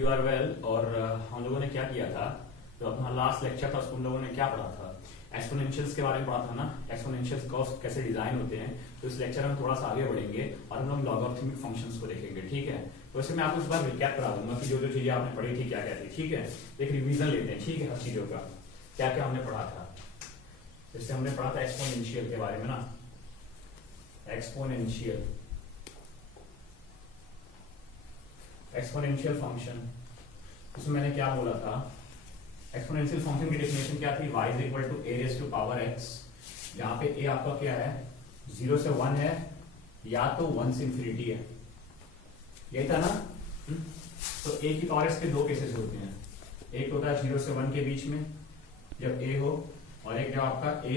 You are well. और हम लोगों ने क्या किया था, जो अपना लास्ट लेक्चर था उसमें हम लोगों ने क्या पढ़ा था, एक्सपोनेंशियल्स के बारे में पढ़ा था ना, एक्सपोनेंशियल्स कर्व्स कैसे डिजाइन होते हैं। तो इस लेक्चर में थोड़ा सा आगे बढ़ेंगे और हम लोग लॉगरिथमिक फंक्शंस को देखेंगे, ठीक है। तो वैसे मैं आपको इस बार रिकैप करा दूंगा कि जो जो चीजें आपने पढ़ी थी क्या क्या थी, ठीक है। एक रिवीजन लेते हैं, ठीक है, हर चीजों का क्या क्या हमने पढ़ा था। जैसे हमने पढ़ा था एक्सपोनेंशियल के बारे में ना, एक्सपोनेंशियल फंक्शन। उसमें मैंने क्या बोला था, एक्सपोनेंशियल फंक्शन की डेफिनेशन क्या थी, y is equal to a raise to power x, जहां पे a आपका क्या है, 0 से 1 है या तो 1 से इंफिनिटी है, यही था ना। तो a की पावर x के दो केसेस होते हैं, एक होता है 0 से 1 के बीच में जब a हो, और एक जब आपका a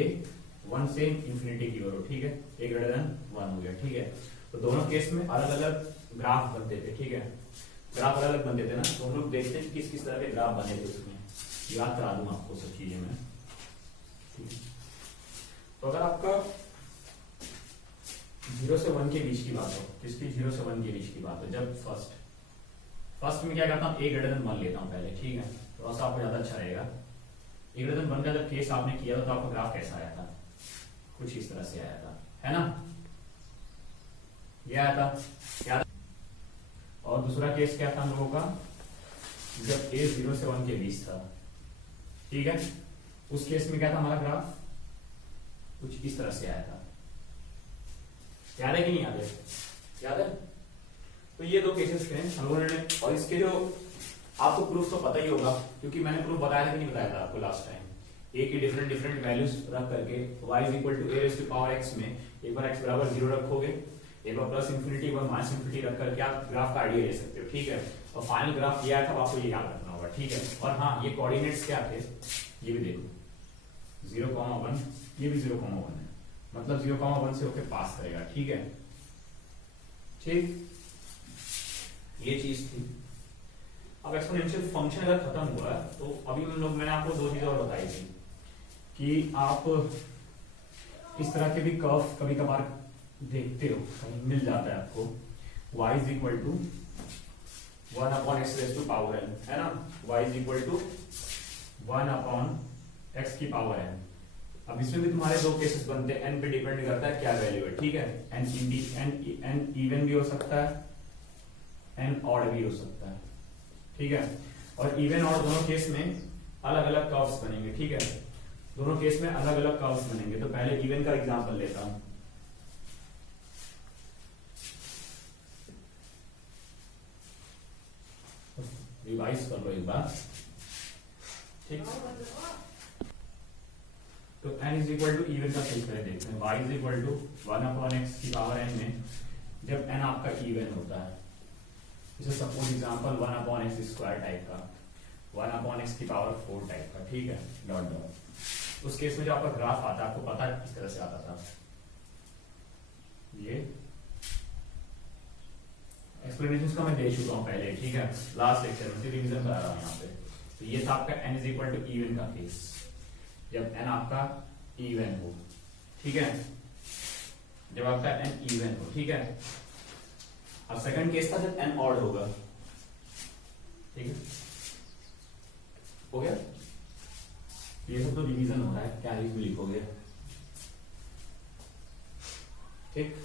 1 से इंफिनिटी की ओर हो, ठीक है, a ग्रेटर देन 1 हो गया, ठीक है। तो दोनों केस में अलग अलग ग्राफ बनते थे, ठीक है, ग्राफ अलग अलग बनते थे ना। तो हम लोग देखते हैं किस किस तरह के ग्राफ बने थे, उसमें याद करा दूं आपको सब चीजें में, ठीक है। तो अगर आपका 0 से 1 के बीच की बात हो, किसकी 0 से 1 के बीच की बात हो, जब फर्स्ट में क्या करता हूँ, a ग्रेटर देन 1 लेता हूँ पहले, ठीक है, थोड़ा सा आपको ज्यादा अच्छा रहेगा। a ग्रेटर देन 1 का जब केस आपने किया तो आपका ग्राफ कैसा आया था, कुछ इस तरह से आया था, है ना, ये आया था याद। और दूसरा केस क्या था हम लोगों का, जब a 0 से 1 के बीच था, ठीक है, उस केस में क्या था हमारा ग्राफ, कुछ इस तरह से आया था। याद है कि नहीं याद है, याद है। तो ये दो केसेस थे हम लोगों ने, और इसके जो आपको प्रूफ तो पता ही होगा क्योंकि मैंने प्रूफ बताया था कि नहीं बताया था आपको लास्ट टाइम। a की डिफरेंट डिफरेंट वैल्यूज रख करके y is equal to a raise to power x में एक बार x बराबर 0 रखोगे, एक बार प्लस इंफिनिटी, एक बार माइनस इंफिनिटी रख करके आप ग्राफ का आइडिया ले सकते हो, ठीक है। और फाइनल ग्राफ ये आया था, आपको ये याद रखना होगा, ठीक है। और हाँ, ये कोऑर्डिनेट्स क्या थे ये भी देखो, 0,1, ये भी 0,1 है, मतलब 0,1 से होके पास करेगा, ठीक है, ठीक, ये चीज थी। अब एक्सपोनेंशियल फंक्शन अगर खत्म हुआ है तो अभी हम लोग, मैंने आपको दो चीजें और बताई थी कि आप इस तरह के भी कर्व कभी कभार देखते हो, कहीं मिल जाता है आपको, y is equal to 1 upon X raise to power n, है ना, y is equal to 1 upon x की पावर n। अब इसमें भी तुम्हारे दो केसेस बनते हैं, n पे डिपेंड करता है क्या वैल्यू है, ठीक है, n इवन भी हो सकता है, n ऑड भी हो सकता है, ठीक है। और इवन और दोनों केस में अलग अलग कर्व्स बनेंगे, ठीक है, दोनों केस में अलग अलग कर्व्स बनेंगे। तो पहले इवन का एग्जांपल लेता हूं, रिवाइज कर लो एक बार, ठीक। तो n is equal to even का केस पहले देखते हैं, y is equal to 1 upon x की पावर n में जब n आपका इवन होता है, जैसे suppose example 1 upon x square type का, 1 अपॉन x की पावर 4 टाइप का, ठीक है, डॉट डॉट। उस केस में जो आपका ग्राफ आता है, आपको पता है किस तरह से आता था, ये एक्सप्लेनेशन का मैं दे चुका हूं पहले, ठीक है, लास्ट लेक्चर में, रिवीजन करा रहा हूं यहाँ पे। तो ये था आपका n is equal to even का केस, जब n आपका इवन हो, ठीक है, जब आपका n इवन हो, ठीक है। अब सेकंड केस था जब n ऑड होगा, ठीक है, हो गया। ये सब तो रिवीजन हो रहा है, क्या ही लिखोगे, ठीक।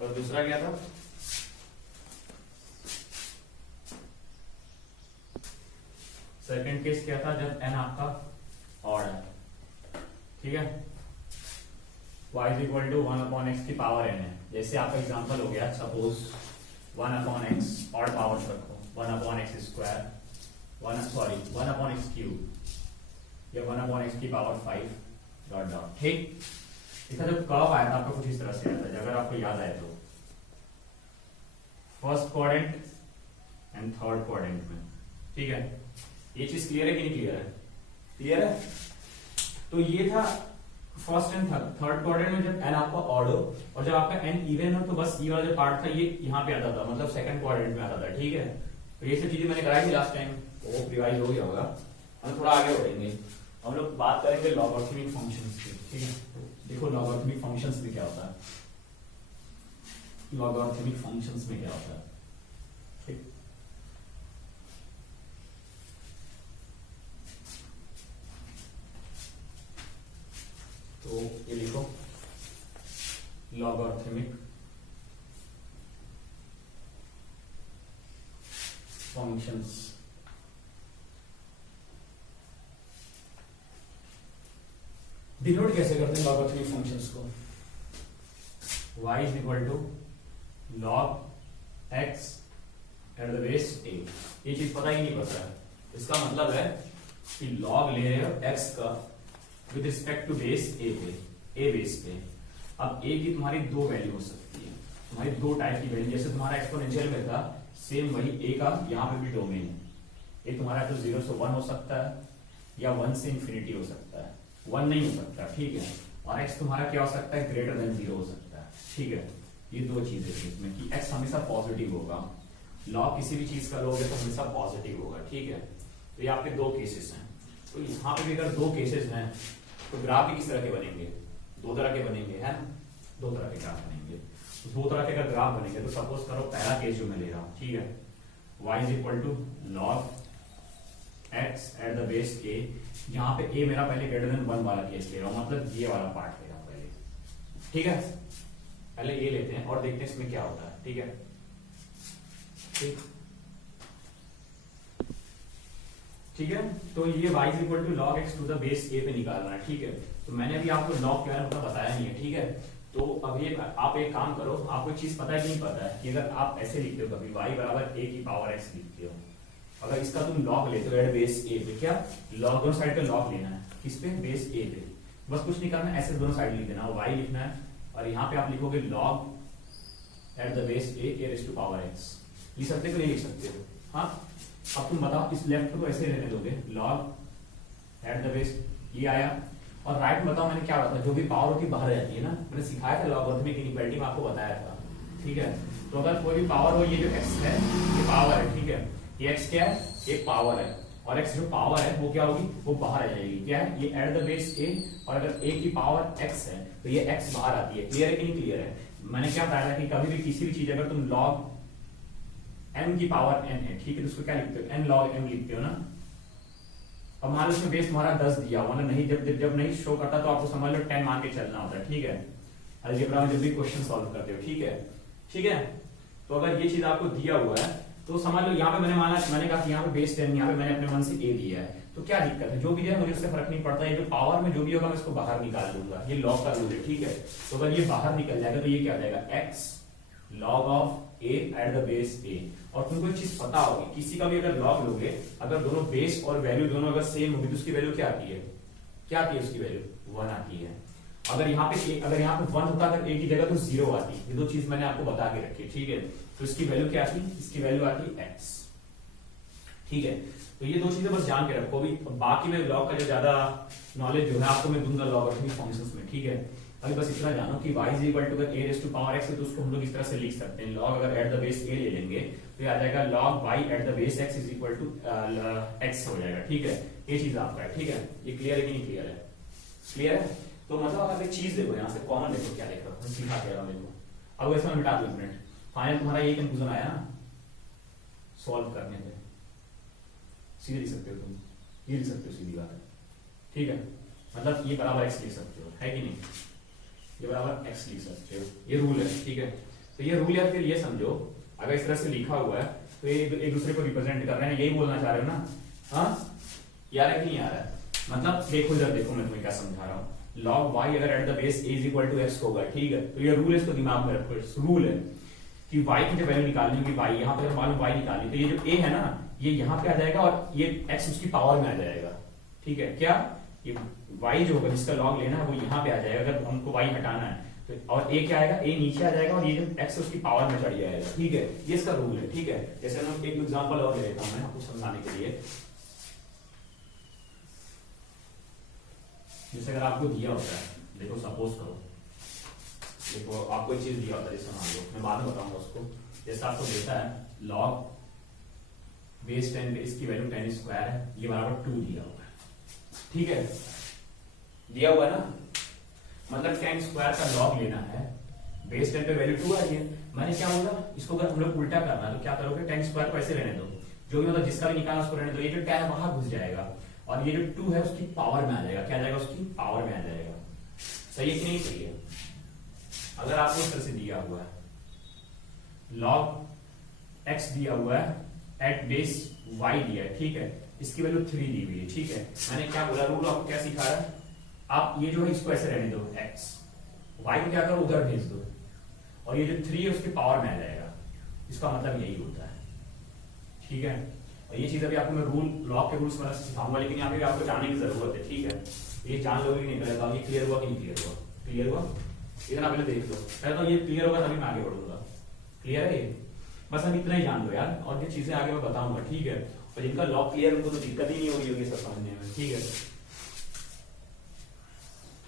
और दूसरा क्या था, सेकंड केस क्या था, जब n आपका ऑड है, ठीक है, y is equal to 1 upon x की पावर n है। जैसे आपका एग्जांपल हो गया, suppose 1 upon x odd powers रखो, 1 upon x square, 1 upon x cube या 1 अपॉन x की पावर 5 डॉट डॉट, ठीक। इसका जब कर्व आया था आपका कुछ इस तरह से आया था, अगर आपको याद आए तो, first quadrant and third quadrant में, ठीक है। ये चीज क्लियर है कि नहीं क्लियर है, क्लियर है। तो ये था फर्स्ट एंड थर्ड क्वाड्रेंट में जब n आपका ऑड हो, और जब आपका n इवन हो तो बस ये वाला जो पार्ट था ये यहाँ पे आता था, मतलब सेकंड क्वाड्रेंट में आता था, ठीक है। तो ये सब चीजें मैंने कराई थी लास्ट टाइम, वो रिवाइज हो गया होगा। हम थोड़ा आगे बढ़ेंगे, हम लोग बात करेंगे लॉगरिथमिक फंक्शंस की, ठीक है। देखो लॉगरिथमिक फंक्शंस में क्या होता है, लॉगरिथमिक फंक्शंस में क्या होता है, ठीक। फंक्शंस। डिनोट कैसे करते हैं लॉगरिथमिक फंक्शंस को? y is equal to log x at the base a। ये चीज पता ही नहीं पता है। इसका मतलब है कि log ले रहे हो x का with respect to base a पे, a बेस पे। अब a की तुम्हारी दो वैल्यू हो सकती है, तुम्हारी दो टाइप की वैल्यू। जैसे तुम्हारा एक्सपोनेंशियल में था, सेम वही a का यहाँ पे भी डोमेन है। a तुम्हारा तो 0 से 1 हो सकता है या 1 से इंफिनिटी हो सकता है, 1 नहीं हो सकता, ठीक है। और x तुम्हारा क्या हो सकता है, ग्रेटर देन 0 हो सकता है, ठीक है। ये दो चीजें हैं इसमें कि x हमेशा पॉजिटिव होगा, लॉग किसी भी चीज का लोगे तो हमेशा पॉजिटिव होगा, ठीक है। तो ये आपके दो केसेस हैं। तो यहाँ पे भी अगर दो केसेस हैं तो ग्राफ भी किस तरह के बनेंगे, दो तरह के बनेंगे, है ना, दो तरह के ग्राफ बनेंगे। तो दो तरह के अगर ग्राफ बनेंगे तो सपोज करो पहला केस जो मैं ले रहा हूँ, ठीक है, y is equal to log x at the base a। यहाँ पे a मेरा पहले ग्रेटर देन 1 वाला केस ले रहा हूँ, मतलब ये वाला पार्ट ले रहा हूँ पहले, ठीक है। पहले ये लेते हैं और देखते हैं इसमें क्या होता है, ठीक है। ठीक है, तो ये y is equal to log x to the base a पे निकालना है, ठीक है। तो मैंने भी आपको लॉग के बारे में बताया नहीं है, ठीक है। तो अब ये आप एक काम करो, आपको एक चीज पता है कि नहीं पता है कि अगर आप ऐसे लिखते हो कभी y बराबर a की पावर x लिखते हो, अगर इसका तुम लॉग लेते हो एट बेस a पे, क्या लॉग दोनों साइड का लॉग लेना है, किस पे, बेस a पे। बस कुछ नहीं करना, ऐसे दोनों साइड लिख देना, y लिखना है और यहाँ पे आप लिखोगे log at the base a raise to power x। लिख सकते हो, नहीं लिख सकते हो? हाँ, अब तुम बताओ इस लेफ्ट को ऐसे रहने दोगे, लॉग एट द बेस, ये आया। और राइट में बताओ मैंने क्या बताया, जो भी पावर होती बाहर जाती है ना, मैंने सिखाया था लॉगरिथमिक इनइक्वालिटी में, आपको बताया था, ठीक है। तो अगर कोई भी पावर हो, ये जो x है ये पावर है, ठीक है, ये x क्या है, एक पावर है, और x जो पावर है वो क्या होगी, वो बाहर आ जाएगी, क्या है, ये एट द बेस a। और अगर a की पावर x है तो ये x बाहर आती है। क्लियर है कि नहीं क्लियर है? मैंने क्या बताया था कि कभी भी किसी भी चीज अगर तुम लॉग m की पावर n है, ठीक है, तो उसको क्या लिखते हो, n log m लिखते हो ना। अब मान लो इसमें बेस तुम्हारा 10 दिया हुआ ना, नहीं जब नहीं शो करता तो आपको समझ लो 10 मान के चलना होता है, ठीक है, अलजेब्रा में जब भी क्वेश्चन सॉल्व करते हो, ठीक है, ठीक है। तो अगर ये चीज आपको दिया हुआ है तो समझ लो यहाँ पे मैंने कहा कि यहाँ पे बेस 10, यहाँ पे मैंने अपने मन से a दिया है, तो क्या दिक्कत है, जो भी है मुझे उससे फर्क नहीं पड़ता, ये जो पावर में जो भी होगा मैं इसको बाहर निकाल दूंगा, ये लॉग का रूल है, ठीक है। तो अगर ये बाहर निकल जाएगा तो ये क्या हो जाएगा, x log of a eight the base a। और तुमको एक चीज पता होगी, किसी का भी अगर लॉग लोगे, अगर दोनों बेस और वैल्यू दोनों अगर सेम होगी तो उसकी वैल्यू क्या आती है, क्या आती है उसकी वैल्यू, 1 आती है। अगर यहाँ पे 1 होता अगर a की जगह तो 0 आती। ये दो चीज मैंने आपको बता के रखी है, ठीक है। तो इसकी वैल्यू क्या आती, इसकी वैल्यू आती x, ठीक है। तो ये दो चीजें बस जान के रखो। अभी बाकी में लॉग का जो ज्यादा नॉलेज जो है आपको मैं दूंगा लॉगरिथमिक फंक्शंस में, ठीक है। अभी बस इतना जानो कि y is equal to a raise to power x है, तो उसको हम लोग इस तरह से लिख सकते हैं, log अगर एट द बेस a ले लेंगे तो ये आ जाएगा log y at the base x is equal to x हो जाएगा, ठीक है। ये चीज आपका है, ठीक है। ये क्लियर है कि नहीं क्लियर है? क्लियर है। तो मतलब आप एक चीज देखो, यहाँ से कॉमन देखो, क्या लिख रहा हूँ, सिखा के रहा हूँ देखो। अब ऐसा मैं मिटा दो, एक मिनट, फाइनल तुम्हारा ये कंक्लूजन आया ना सॉल्व करने पे, सीधे लिख सकते हो तुम, ये लिख सकते हो, सीधी बात है, ठीक है। मतलब ये बराबर x लिख सकते हो, है कि नहीं, ये बराबर x लिख सकते हो, ये रूल है, ठीक है। तो ये रूल है, फिर ये समझो अगर इस तरह से लिखा हुआ है तो ये एक दूसरे को रिप्रेजेंट कर रहे हैं, यही बोलना चाह रहे हो ना, हाँ, यार है कि नहीं आ रहा है? मतलब देखो इधर देखो, मैं तुम्हें क्या समझा रहा हूँ, log y अगर at the base a is equal to x होगा, ठीक है। तो ये रूल है, इसको दिमाग में रखो, रूल है कि y की जब वैल्यू निकालनी होगी, y यहाँ पे मालूम y निकालनी, तो ये जो a है ना ये यहाँ पे आ जाएगा और ये x उसकी पावर में आ जाएगा, ठीक है। क्या ये y जो होगा जिसका log लेना है वो यहाँ पे आ जाएगा, अगर हमको y हटाना है तो, और a क्या आएगा, a नीचे आ जाएगा और ये जो x उसकी पावर में चढ़ जाएगा, ठीक है। ये इसका रूल है, ठीक है। जैसे मैं एक एग्जांपल और ले लेता हूँ मैं आपको समझाने के लिए। जैसे अगर आपको दिया होता है, देखो सपोज करो, देखो आपको एक चीज दिया होता है, जैसे मान लो, मैं बाद में बताऊंगा उसको। जैसे आपको देता है log बेस 10 पे इसकी वैल्यू 10 स्क्वायर है, ये बराबर 2 दिया हुआ है, ठीक है, दिया हुआ है ना, मतलब 10 स्क्वायर का log लेना है, बेस 10 पे वैल्यू 2 आई है। मैंने क्या बोला, इसको अगर हम लोग उल्टा करना है तो क्या करोगे, 10 स्क्वायर को ऐसे रहने दो, जो भी मतलब जिसका भी निकालना उसको रहने दो, ये जो 10 है वहां घुस जाएगा और ये जो 2 है उसकी पावर में आ जाएगा, क्या आ जाएगा, उसकी पावर में आ जाएगा। सही है कि नहीं सही है? अगर आपको इस तरह से दिया हुआ है log x दिया हुआ है एट बेस y दिया है, ठीक है, इसकी वैल्यू 3 दी हुई है, ठीक है। मैंने क्या बोला, रूल आपको क्या सिखा रहा है, आप ये जो है इसको ऐसे रहने दो x, y को क्या करो उधर भेज दो, और ये जो 3 है उसके पावर में आ जाएगा, इसका मतलब यही होता है, ठीक है। और ये चीज अभी आपको मैं रूल लॉ के रूल्स में सिखाऊंगा, लेकिन यहाँ पे आपको जानने की जरूरत है, ठीक है। ये जान लोगे कि नहीं पहले, ये क्लियर हुआ कि नहीं क्लियर हुआ, क्लियर हुआ, इतना पहले देख लो, पहले तो ये क्लियर होगा तभी मैं आगे बढ़ूंगा, क्लियर है ये, बस हम इतना ही जान लो यार, और ये चीजें आगे मैं बताऊंगा, ठीक है। और जिनका लॉ क्लियर उनको तो दिक्कत ही नहीं होगी सब समझने में, ठीक है।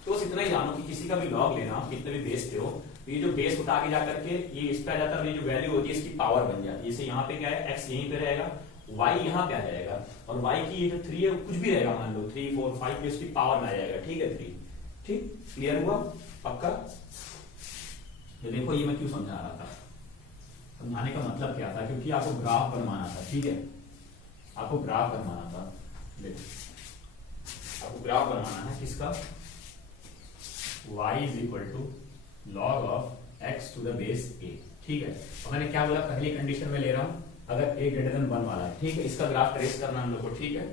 तो बस इतना ही जानो कि किसी का भी लॉग लेना, कितने भी बेस पे हो, तो ये जो बेस उठा के जाकर के ये इस पे आ जाता है, ये जो वैल्यू होती है इसकी पावर बन जाती है। जैसे यहाँ पे क्या है, x यहीं पे रहेगा, y यहाँ पे आ जाएगा, और y की ये जो 3 है कुछ भी रहेगा, मान लो 3 4 5 इसकी पावर में आ जाएगा, ठीक है 3, ठीक, क्लियर हुआ पक्का। ये देखो ये मैं क्यों समझा रहा था, समझाने का मतलब क्या था, क्योंकि आपको ग्राफ बनवाना था, ठीक है, आपको ग्राफ बनवाना था, देखो आपको ग्राफ बनवाना है किसका, y is equal to log of x to the base a, ठीक है। और मैंने क्या बोला, पहली कंडीशन में ले रहा हूं अगर a ग्रेटर देन 1 वाला है, ठीक है, इसका ग्राफ ट्रेस करना हम लोग को, ठीक है,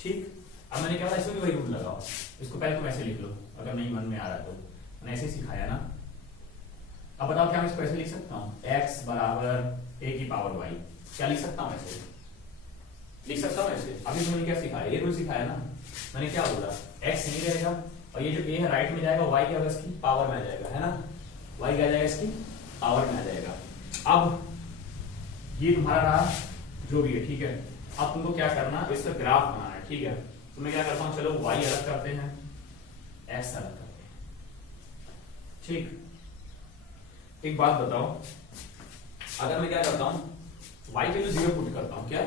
ठीक। अब मैंने क्या बोला, इसमें भी वही रूल लगाओ, इसको पहले तुम ऐसे लिख लो अगर नहीं मन में आ रहा तो, मैंने ऐसे सिखाया ना। अब बताओ क्या मैं इसको ऐसे लिख सकता हूँ, x बराबर a की पावर y, क्या लिख सकता हूँ ऐसे, लिख सकता हूँ ऐसे। अभी तुमने क्या सिखाया, ये रूल सिखाया ना, मैंने क्या बोला, x नहीं रहेगा, और ये जो a है राइट में जाएगा, y क्या होगा इसकी पावर में आ जाएगा, है ना, y क्या जाएगा इसकी पावर में आ जाएगा। अब ये तुम्हारा रहा जो भी है, ठीक है। अब तुमको क्या करना, इसका ग्राफ बनाना है, ठीक है। तो मैं क्या करता हूँ, चलो y अलग करते हैं, x अलग करते हैं, ठीक। एक बात बताओ, अगर मैं क्या करता हूँ, y की वैल्यू 0 पुट करता हूँ, क्या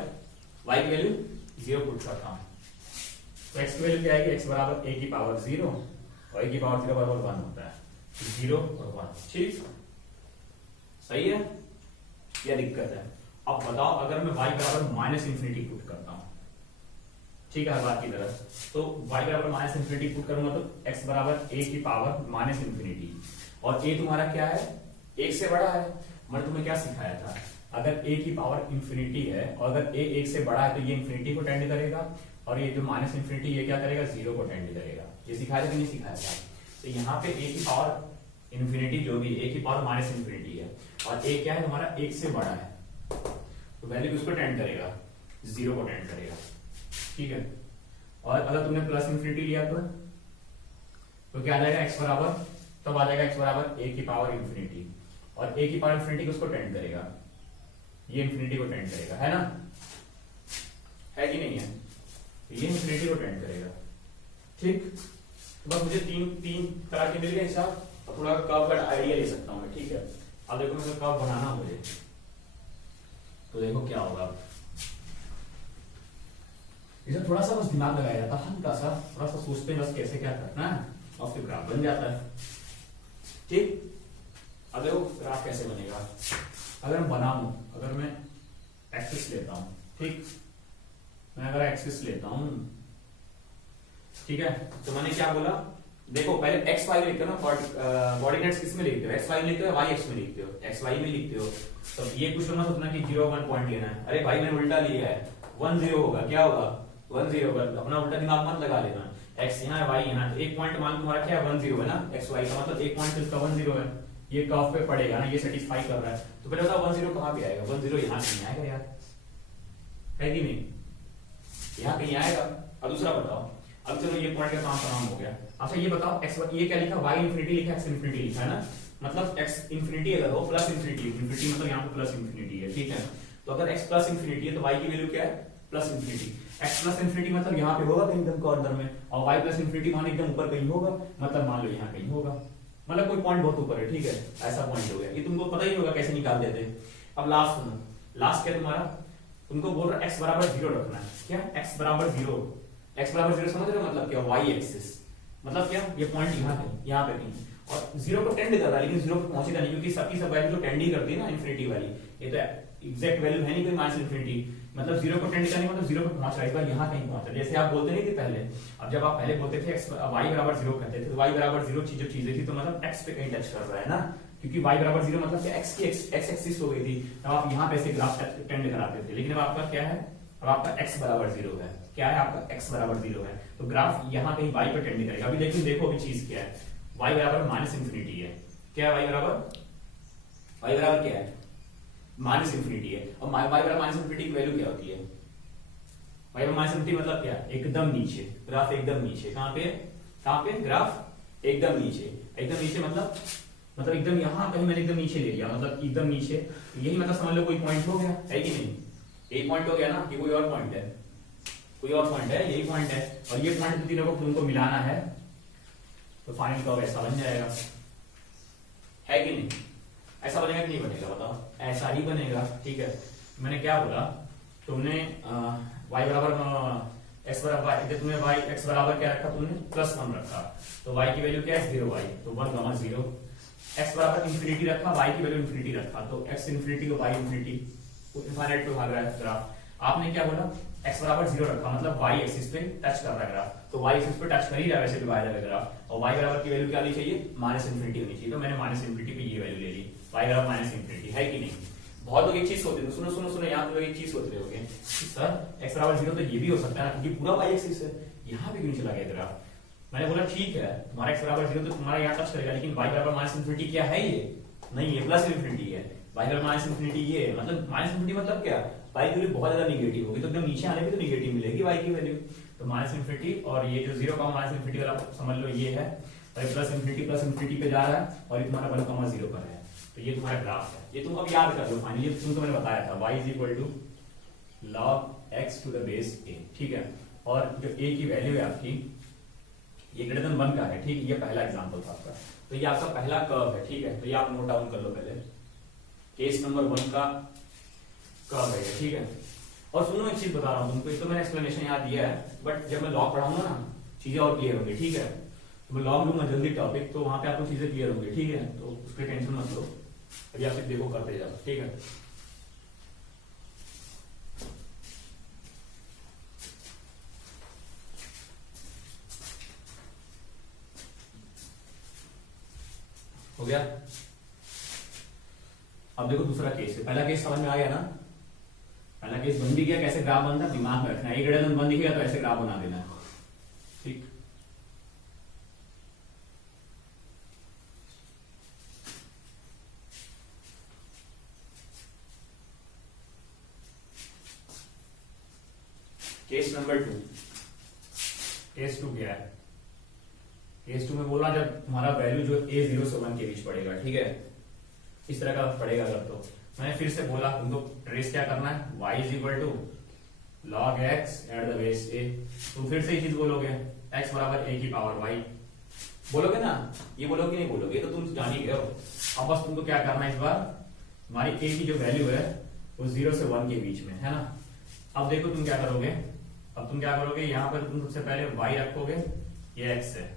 y की वैल्यू 0 पुट करता हूँ, तो x की वैल्यू क्या आएगी, x बराबर a की पावर 0, और a की पावर 0 बराबर 1 होता है, 0 और 1, ठीक, सही है या दिक्कत है। अब बताओ अगर मैं y बराबर माइनस इंफिनिटी पुट करता हूँ, ठीक है, हर बात की तरह, तो y बराबर माइनस इंफिनिटी पुट करूंगा तो x बराबर a की पावर माइनस इंफिनिटी, और a तुम्हारा क्या है, 1 से बड़ा है। मैंने तुम्हें क्या सिखाया था, अगर a की पावर इंफिनिटी है और अगर a 1 से बड़ा है तो ये इंफिनिटी को टेंड करेगा, और ये जो माइनस इंफिनिटी ये क्या करेगा, 0 को टेंड करेगा। ये सिखाया था कि नहीं सिखाया था। तो यहाँ पे a की पावर इंफिनिटी जो भी a की पावर माइनस इंफिनिटी है, और a क्या है तुम्हारा 1 से बड़ा है, तो वैल्यू किसको टेंड करेगा, 0 को टेंड करेगा, ठीक है। और अगर तुमने प्लस इंफिनिटी लिया तो क्या आ जाएगा, x बराबर, तब आ जाएगा x बराबर a की पावर इंफिनिटी, और a की पावर इंफिनिटी किसको टेंड करेगा, ये इंफिनिटी को टेंड करेगा, है ना, है कि नहीं है, ये इंफिनिटी को टेंड करेगा, ठीक। तो बस मुझे तीन तरह के मिल गए हिसाब, और थोड़ा कर्व का आइडिया ले सकता हूं मैं, ठीक है। अब देखो मुझे कर्व बनाना मुझे, तो देखो क्या होगा, इसे थोड़ा सा बस दिमाग लगाया जाता है, हल्का सा थोड़ा सा सोचते हैं बस कैसे क्या करना है, और फिर ग्राफ बन जाता है, ठीक। अब देखो ग्राफ कैसे बनेगा, अगर मैं बनाऊं, अगर मैं एक्सिस लेता हूं, ठीक, मैं अगर एक्सिस लेता हूं, ठीक है, तो मैंने क्या बोला, देखो पहले x y लिखते हो ना, कोऑर्डिनेट्स किस में लिखते हो, x y में लिखते हो, y x में लिखते हो, x y में लिखते हो, तो ये कुछ मत सोचना कि 0 1 पॉइंट लेना है, अरे भाई मैंने उल्टा लिया है, 1 0 होगा, क्या होगा 1 0 होगा, अपना उल्टा दिमाग मत लगा लेना, x यहाँ है y यहाँ, तो एक पॉइंट मान तुम्हारा क्या है 1 0 है ना, x y का मतलब एक पॉइंट इसका 1 0 है, ये कर्व पे पड़ेगा ना, ये सेटिस्फाई कर रहा है, तो पहले बताओ 1 0 कहाँ पे आएगा, 1 0 यहाँ कहीं आएगा यार, है कि नहीं, यहाँ कहीं आएगा। अब दूसरा बताओ, अब चलो ये पॉइंट का काम तमाम हो गया। अच्छा ये बताओ x ये क्या लिखा, y इंफिनिटी लिखा, x इंफिनिटी लिखा है ना, मतलब x इंफिनिटी अगर हो प्लस इंफिनिटी, इंफिनिटी मतलब यहाँ पे प्लस इंफिनिटी है, ठीक है। तो अगर x प्लस इंफिनिटी है तो y की वैल्यू क्या है, plus infinity. x plus infinity मतलब यहाँ पे होगा कहीं एकदम कॉर्नर में, और y प्लस इंफिनिटी मान एकदम ऊपर कहीं होगा, मतलब मान लो यहाँ कहीं होगा, मतलब कोई पॉइंट बहुत ऊपर है, ठीक है, ऐसा पॉइंट हो गया, ये तुमको पता ही होगा कैसे निकाल देते। अब लास्ट सुनो, लास्ट क्या तुम्हारा, तुमको बोल रहा x बराबर 0 रखना है, क्या x बराबर 0, x बराबर 0 समझ रहे हो मतलब क्या, y एक्सिस मतलब क्या, ये पॉइंट यहाँ पे कहीं, और 0 को टेंड कर रहा है, लेकिन 0 पे पहुंचेगा नहीं, क्योंकि सबकी सब वैल्यू तो टेंड ही करती है ना इंफिनिटी वाली, ये तो एग्जैक्ट वैल्यू है नहीं कोई माइनस इंफिनिटी, मतलब 0 को टेंड करने मतलब 0 पे पहुंच रहा है, इस बार यहाँ कहीं पहुंच रहा है, जैसे आप बोलते नहीं थे पहले। अब जब आप पहले बोलते थे y बराबर 0 कहते थे, तो y बराबर 0 जो चीजें थी तो मतलब x पे कहीं टच कर रहा है ना, क्योंकि y बराबर 0 मतलब क्या x की x एक्सिस हो गई थी, तब आप यहाँ पे ऐसे ग्राफ टेंड कराते थे। लेकिन अब आपका क्या है, अब आपका x बराबर 0 है। क्या है आपका x बराबर 0 है, तो ग्राफ यहाँ कहीं y पर टेंड करेगा। अभी लेकिन देखो अभी चीज क्या है, y बराबर माइनस इंफिनिटी है। क्या है y बराबर क्या है, माइनस इंफिनिटी है। और y बराबर माइनस इंफिनिटी की वैल्यू क्या होती है, y बराबर माइनस इंफिनिटी मतलब क्या, एकदम नीचे, ग्राफ एकदम नीचे। कहाँ पे ग्राफ एकदम नीचे, एकदम नीचे मतलब एकदम यहाँ कहीं मैंने एकदम नीचे ले लिया, मतलब एकदम नीचे। यही मतलब समझ लो कोई पॉइंट हो गया है कि नहीं, यही पॉइंट हो गया ना, कि कोई और पॉइंट है, कोई और पॉइंट है, यही पॉइंट है। और ये पॉइंट तीनों को तुमको मिलाना है, तो फाइनल कर्व ऐसा बन जाएगा, है कि नहीं। ऐसा बनेगा कि नहीं बनेगा बताओ, ऐसा ही बनेगा। ठीक है, मैंने क्या बोला, तुमने y बराबर x बराबर, तुमने y x बराबर क्या रखा, तुमने +1 रखा, तो y की वैल्यू क्या है 0y, तो 1 0। x बराबर इंफिनिटी रखा, y की वैल्यू इंफिनिटी रखा, तो x इंफिनिटी को y इंफिनिटी इनफाइनाइट पे भाग रहा है ग्राफ। आपने क्या बोला, x बराबर 0 रखा, मतलब y एक्सिस पे टच कर रहा है ग्राफ, तो y एक्सिस पे टच कर ही रहा है, वैसे भी बाहर जाएगा ग्राफ। और y बराबर की वैल्यू क्या आनी चाहिए, माइनस इंफिनिटी होनी चाहिए, तो मैंने माइनस इंफिनिटी पे ये वैल्यू ले ली, y बराबर माइनस इंफिनिटी, है कि नहीं। बहुत लोग एक चीज सोचते हैं, सुनो सुनो सुनो, यहाँ पे लोग एक चीज सोच रहे होंगे, सर x बराबर 0 तो ये भी हो सकता है ना, क्योंकि पूरा y एक्सिस है, यहाँ पे क्यों चला गया ग्राफ। मैंने बोला ठीक है, तुम्हारा x बराबर 0 तो तुम्हारा यहाँ टच करेगा, लेकिन y बराबर माइनस इंफिनिटी क्या है, ये नहीं है, प्लस इंफिनिटी है। y बराबर माइनस इंफिनिटी ये है, मतलब माइनस इंफिनिटी मतलब क्या, y की वैल्यू बहुत ज्यादा निगेटिव होगी, तो एकदम नीचे आने पे तो निगेटिव मिलेगी y की वैल्यू। तो माइनस इंफिनिटी, और ये जो 0 माइनस इंफिनिटी वाला समझ लो ये है, और प्लस इंफिनिटी पे जा रहा है, और ये तुम्हारा 1 0 पर है, तो ये तुम्हारा ग्राफ है। ये तुम अब याद कर लो फाइनली, तुमको मैंने बताया था y log x to the base a, ठीक है। और जो a की वैल्यू है आपकी, ये ग्रेटर देन 1 का है, ठीक है, ये पहला एग्जांपल था आपका, तो ये आपका पहला कर्व है, ठीक है। तो ये आप नोट डाउन कर लो पहले, केस नंबर 1 का कर्व है, ठीक है। और सुनो एक चीज बता रहा हूँ तुमको, एक तो मैंने एक्सप्लेनेशन यहाँ दिया है, बट जब मैं लॉग पढ़ाऊंगा ना चीजें और क्लियर होंगी, ठीक है। तो मैं लॉग लूंगा जल्दी टॉपिक, तो वहां पे आपको चीजें क्लियर होंगी, ठीक है, तो उसकी टेंशन मत लो, अभी आप सिर्फ देखो करते जाओ, ठीक है। हो गया। अब देखो दूसरा केस है, पहला केस समझ में आ गया ना, पहला केस बन भी गया, कैसे ग्राफ बनता है दिमाग में रखना है, ग्रेटर देन 1 दिखेगा तो ऐसे ग्राफ बना देना है, ठीक। केस नंबर 2, केस 2 क्या है, केस 2 में बोला जब तुम्हारा वैल्यू जो a 0 से 1 के बीच पड़ेगा, ठीक है, इस तरह का पड़ेगा अगर, तो मैंने फिर से बोला तुमको ट्रेस क्या करना है, y log x at the base a। तुम फिर से ये चीज बोलोगे, x बराबर a की पावर y बोलोगे ना, ये बोलोगे नहीं बोलोगे, तो तुम जान ही गए हो। अब बस तुमको क्या करना है, इस बार हमारी a की जो वैल्यू है वो 0 से 1 के बीच में है ना। अब देखो तुम क्या करोगे, अब तुम क्या करोगे, यहाँ पर तुम सबसे पहले y रखोगे, ये x है,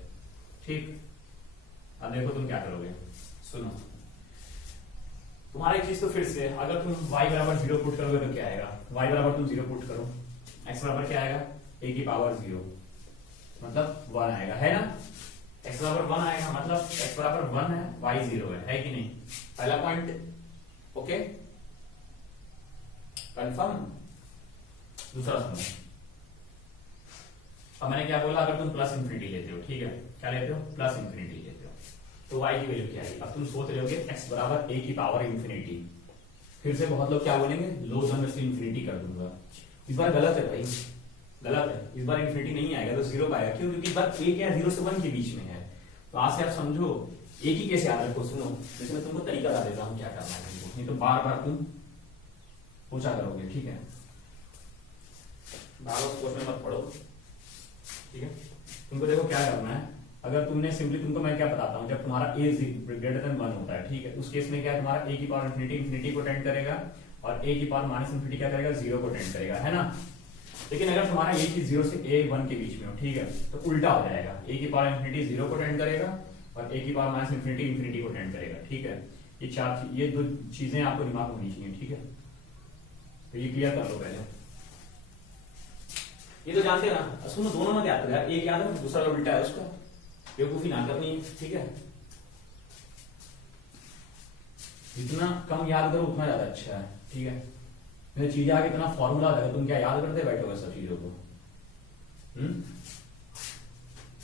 ठीक। अब देखो तुम क्या करोगे, सुनो तुम्हारा एक चीज तो फिर से, अगर तुम y बराबर 0 पुट करोगे तो क्या आएगा, y बराबर तुम 0 पुट करो, x बराबर क्या आएगा, a की पावर 0 मतलब 1 आएगा, है ना। x बराबर 1 आएगा मतलब x बराबर 1 है, y 0 है कि नहीं। पहला पॉइंट ओके कंफर्म। दूसरा सुनो, अब मैंने क्या बोला, अगर तुम प्लस इंफिनिटी लेते हो, ठीक है, क्या लेते हो, प्लस इंफिनिटी लेते हो, तो y की वैल्यू क्या है। अब तुम सोच रहे होगे x बराबर a की पावर इंफिनिटी, फिर से बहुत लोग क्या बोलेंगे, लो में से इंफिनिटी कर दूंगा। इस बार गलत है भाई, गलत है, इस बार इंफिनिटी नहीं आएगा, तो 0 पाएगा, क्यों, क्योंकि इस बार a क्या 0 से 1 के बीच में है। तो आज से आप समझो एक ही कैसे याद रखो, सुनो जैसे मैं तुमको तरीका बता देता हूँ क्या करना है तुमको, नहीं तो बार बार तुम पूछा करोगे, ठीक है। बार बार क्वेश्चन मत पढ़ो, ठीक है। तुमको देखो क्या करना है, अगर तुमने सिंपली, तुमको मैं क्या बताता हूँ, जब तुम्हारा a ग्रेटर देन 1 होता है, ठीक है, उस केस में क्या है, तुम्हारा a की पावर इंफिनिटी को टेंड करेगा, और a की पावर माइनस इंफिनिटी क्या करेगा, 0 को टेंड करेगा, है ना। लेकिन अगर तुम्हारा ये चीज 0 से a 1 के बीच में हो, ठीक है, तो उल्टा हो जाएगा, a की पावर इंफिनिटी 0 को टेंड करेगा, और a की पावर माइनस इंफिनिटी को टेंड करेगा, ठीक है। ये दो चीजें आपको दिमाग में होनी चाहिए, ठीक है। तो ये क्लियर कर लो पहले, ये तो जानते ना, सुनो दोनों में याद करो, एक याद है दूसरा उल्टा है, उसका बेवकूफी ना करनी, ठीक है। जितना कम याद करो उतना ज्यादा अच्छा है, ठीक है। मेरे चीजें आगे इतना फॉर्मूला है, तुम क्या याद करते बैठोगे सब चीजों को,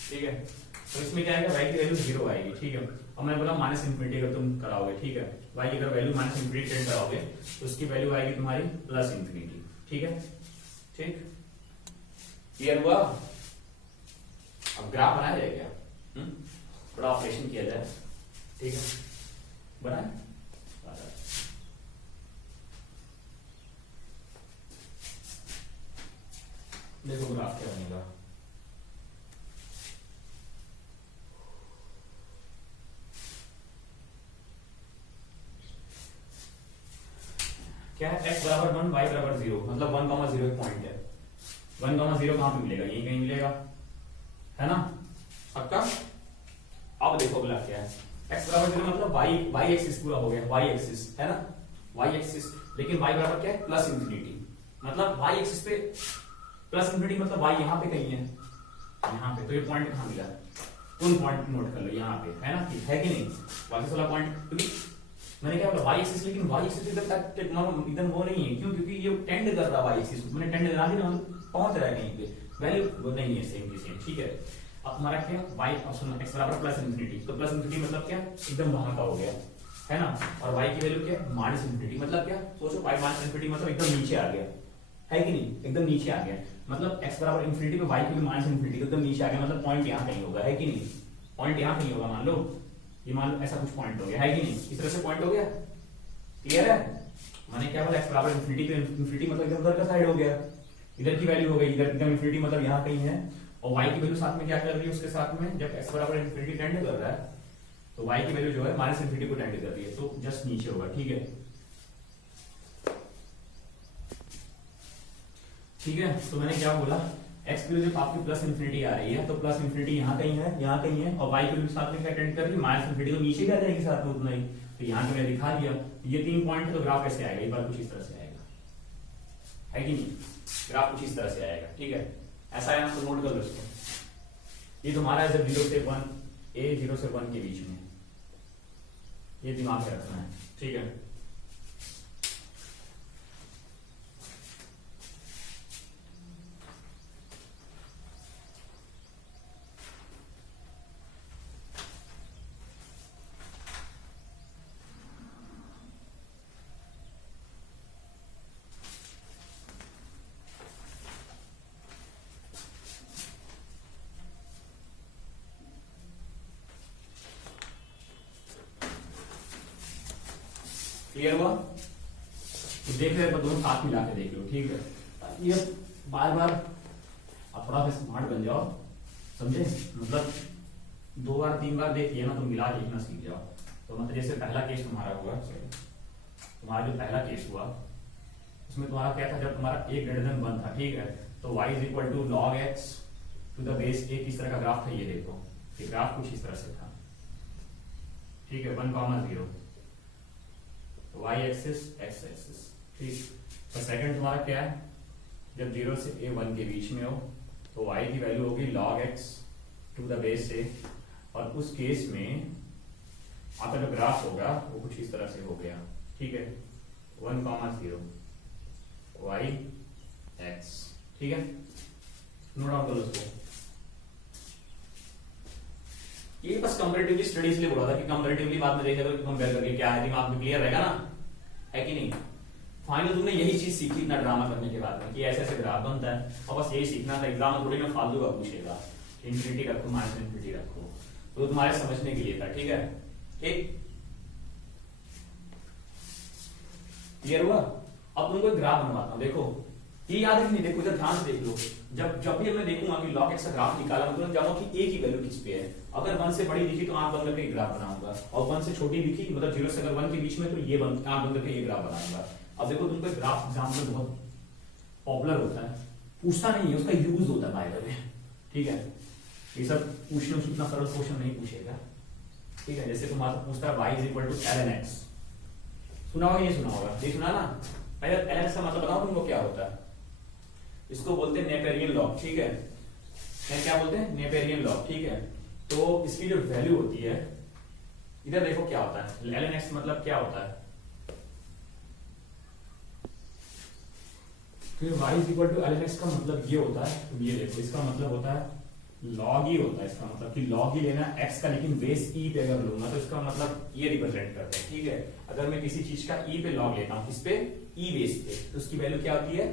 ठीक है। तो इसमें क्या आएगा, y की वैल्यू 0 आएगी, ठीक है। और मैं बोला माइनस इन्फिनिटी अगर तुम कराओगे, ठीक है, y की अगर वैल्यू माइनस इन्फिनिटी टेंड कराओगे तो उसकी वैल्यू आएगी तुम्हारी प्लस इन्फिनिटी, ठीक है। ठीक, क्लियर हुआ। अब ग्राफ बनाया जाए क्या, थोड़ा ऑपरेशन किया जाए, ठीक है, बनाए। देखो ग्राफ क्या बनेगा, क्या है, x बराबर 1 y बराबर 0, मतलब 1,0 एक पॉइंट है। 1,0 कहां पे मिलेगा, यहीं कहीं मिलेगा, है ना, पक्का। अब देखो अगला क्या है, x बराबर 0 मतलब y एक्सिस पूरा हो गया, y एक्सिस है ना, y एक्सिस। लेकिन y बराबर क्या है, प्लस इंफिनिटी, मतलब y एक्सिस पे प्लस इंफिनिटी, मतलब y यहाँ पे कहीं है, यहाँ पे। तो ये पॉइंट कहाँ मिला, कौन पॉइंट नोट कर लो यहाँ पे, है ना, है कि नहीं, वापस वाला पॉइंट। क्योंकि मैंने क्या बोला y एक्सिस, लेकिन y एक्सिस एकदम वो नहीं है, क्यों, क्योंकि ये टेंड कर रहा है y एक्सिस, मैंने टेंड करा दिया, पहुंच रहा है कहीं पे, वैल्यू वो नहीं है सेम की सेम, ठीक है। अब तुम्हारा क्या y ऑप्शन x बराबर प्लस इंफिनिटी, तो प्लस इंफिनिटी मतलब क्या, एकदम वहां का हो गया, है ना। और y की वैल्यू क्या है, माइनस इंफिनिटी, मतलब क्या, सोचो y माइनस इंफिनिटी मतलब एकदम नीचे आ गया, है कि नहीं, एकदम नीचे आ गया। मतलब x बराबर इंफिनिटी पे y की वैल्यू माइनस इंफिनिटी एकदम नीचे आ गया, मतलब पॉइंट यहाँ कहीं होगा, है कि नहीं, पॉइंट यहाँ कहीं होगा, मान लो ये, मान लो ऐसा कुछ पॉइंट हो गया, है कि नहीं, इस तरह से पॉइंट हो गया, क्लियर है। मैंने क्या बोला, x बराबर इंफिनिटी पे इंफिनिटी मतलब इधर उधर का साइड हो गया, इधर की वैल्यू हो गई, इधर एकदम इंफिनिटी मतलब यहाँ कहीं है, और y की वैल्यू साथ में क्या कर रही है, उसके साथ में जब x बराबर इंफिनिटी टेंड कर रहा है तो y की वैल्यू जो है माइनस इंफिनिटी को टेंड कर रही है, तो जस्ट नीचे होगा, ठीक है, ठीक है। तो मैंने क्या बोला, x की वैल्यू आपकी प्लस इंफिनिटी आ रही है, तो प्लस इंफिनिटी यहाँ कहीं है, यहाँ कहीं है, और y की वैल्यू साथ में क्या टेंड कर रही है, माइनस इंफिनिटी, तो नीचे क्या जाएगी साथ में उतना ही, तो यहाँ पे मैंने दिखा दिया। ये 3 पॉइंट है, तो ग्राफ ऐसे आएगा, एक बार कुछ इस तरह से आएगा, है कि नहीं, ग्राफ कुछ इस तरह से आएगा, ठीक है। ऐसा है ना, तो नोट कर लो इसको, ये तुम्हारा है जब 0 से 1, a 0 से 1 के बीच में, ये दिमाग में रखना है, ठीक है। क्लियर हुआ, तो देख रहे दोनों साथ मिला के देख लो, ठीक है, ताकि ये बार बार आप थोड़ा सा स्मार्ट बन जाओ, समझे, मतलब 2 बार 3 बार देख लिया ना तो मिला लिखना सीख जाओ। तो मतलब जैसे पहला केस तुम्हारा हुआ, तुम्हारा जो पहला केस हुआ उसमें तुम्हारा क्या था, जब तुम्हारा a ग्रेटर देन 1 था, ठीक है, तो y is equal to log x to the base a, किस तरह का ग्राफ था ये देखो, ये ग्राफ कुछ इस तरह से था, ठीक है, 1,0 y एक्सिस x एक्सिस, ठीक। तो सेकंड तुम्हारा क्या है, जब 0 से a 1 के बीच में हो तो y की वैल्यू होगी log x to the base a, और उस केस में आपका जो ग्राफ होगा वो कुछ इस तरह से हो गया, ठीक है, 1,0 y x, ठीक है, नोट डाउन करो उसको। ये बस कंपैरेटिवली स्टडीज लिए बोला था कि कंपैरेटिवली बाद में देखेगा कि कंपेयर करके क्या है, दिमाग में क्लियर रहेगा ना, है कि नहीं। फाइनल तुमने यही चीज सीखी इतना ड्रामा करने के बाद में कि ऐसे ऐसे ग्राफ बनता है, और बस यही सीखना था, एग्जाम में थोड़ी ना फालतू का पूछेगा, इंफिनिटी रखो माइनस इंफिनिटी रखो, तो तुम्हारे समझने के लिए था, ठीक है, ठीक, क्लियर हुआ। अब तुमको ग्राफ बनवाता हूं, देखो ये याद है कि नहीं, देखो इधर ध्यान से देख लो, जब भी मैं देखूंगा कि log x का ग्राफ निकाला, मतलब जानूंगा कि a की वैल्यू किस पे है, अगर 1 से बड़ी दिखी तो आंख बंद करके ग्राफ बनाऊंगा, और 1 से छोटी दिखी मतलब 0 से अगर 1 के बीच में, तो ये आंख बंद करके ये ग्राफ बनाऊंगा। अब देखो तुमको ग्राफ एग्जाम में बहुत पॉपुलर होता है, पूछता नहीं है, उसका यूज होता है बाय द वे, ठीक है, ये सब पूछने में इतना सरल क्वेश्चन नहीं पूछेगा, ठीक है। जैसे तुम्हारा पूछता है y is equal to ln x, सुना होगा, ये सुना होगा, ये सुना ना, पहले ln x का मतलब बताओ तुमको क्या होता है, इसको बोलते हैं नेपेरियन लॉग, ठीक है, क्या बोलते हैं, नेपेरियन लॉग, ठीक है। तो इसकी जो वैल्यू होती है, इधर देखो क्या होता है, ln x मतलब क्या होता है, फिर y is equal to ln x का मतलब ये होता है, तो ये देखो इसका मतलब होता है log ही होता है, इसका मतलब कि log ही लेना x का, लेकिन बेस e पे अगर लूंगा तो इसका मतलब ये रिप्रेजेंट करता है, ठीक है। अगर मैं किसी चीज का e पे log लेता हूँ, किस पे, e बेस पे, तो उसकी वैल्यू क्या होती है,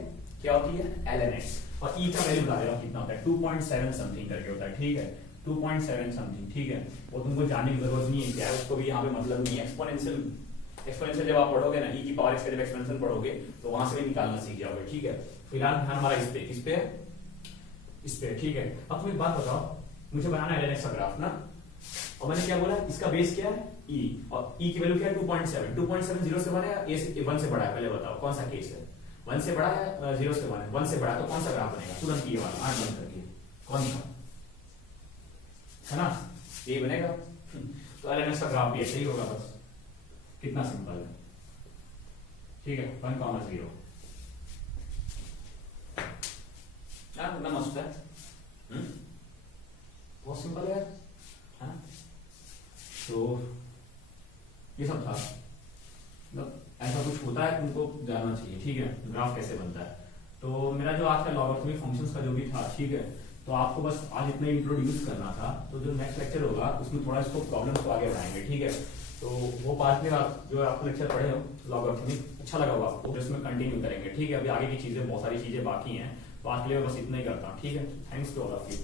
ln x, और e का वैल्यू बता देगा कितना होता है, 2.7 समथिंग करके होता है, ठीक है, 2.7 समथिंग, ठीक है। वो तुमको जानने की जरूरत नहीं है क्या है, उसको भी यहाँ पे मतलब नहीं है। एक्सपोनेंशियल जब आप पढ़ोगे ना, e की पावर x का जब एक्सपेंशन पढ़ोगे तो वहां से भी निकालना सीख जाओगे, ठीक है। फिलहाल ध्यान हमारा इस पे, ठीक है। अब तुम एक बात बताओ, मुझे बनाना है ln x का ग्राफ ना, और मैंने क्या बोला, इसका बेस क्या है, e, और e की वैल्यू क्या है, 2.7, 2.7 0 से 1 है या a से 1 से बड़ा है, पहले बताओ कौन सा केस है, 1 से बड़ा है, 0 से 1 है, 1 से बड़ा, तो कौन सा ग्राफ बनेगा, तुरंत ये वाला 8 बंद करके, कौन सा, है ना, ये बनेगा। तो ln x का ग्राफ भी ऐसे ही होगा, बस कितना सिंपल है, ठीक है, 1, 0, कितना मस्त है, बहुत सिंपल है, हाँ? तो ये सब था, मतलब ऐसा कुछ होता है, तुमको जानना चाहिए, ठीक है, ग्राफ कैसे बनता है। तो मेरा जो आज का लॉगरिथमिक फंक्शंस का जो भी था, ठीक है, तो आपको बस आज इतना इंट्रोड्यूस करना था। तो जो नेक्स्ट लेक्चर होगा उसमें थोड़ा इसको प्रॉब्लम्स को आगे बढ़ाएंगे, ठीक है। तो वो पार्ट में आप जो आपको लेक्चर पढ़े हो लॉगरिथमिक, अच्छा लगा होगा आपको, तो इसमें कंटिन्यू करेंगे, ठीक है। अभी आगे की चीजें, बहुत सारी चीजें बाकी हैं, तो आज के लिए बस इतना ही करता हूँ, ठीक है। Thanks to all of you.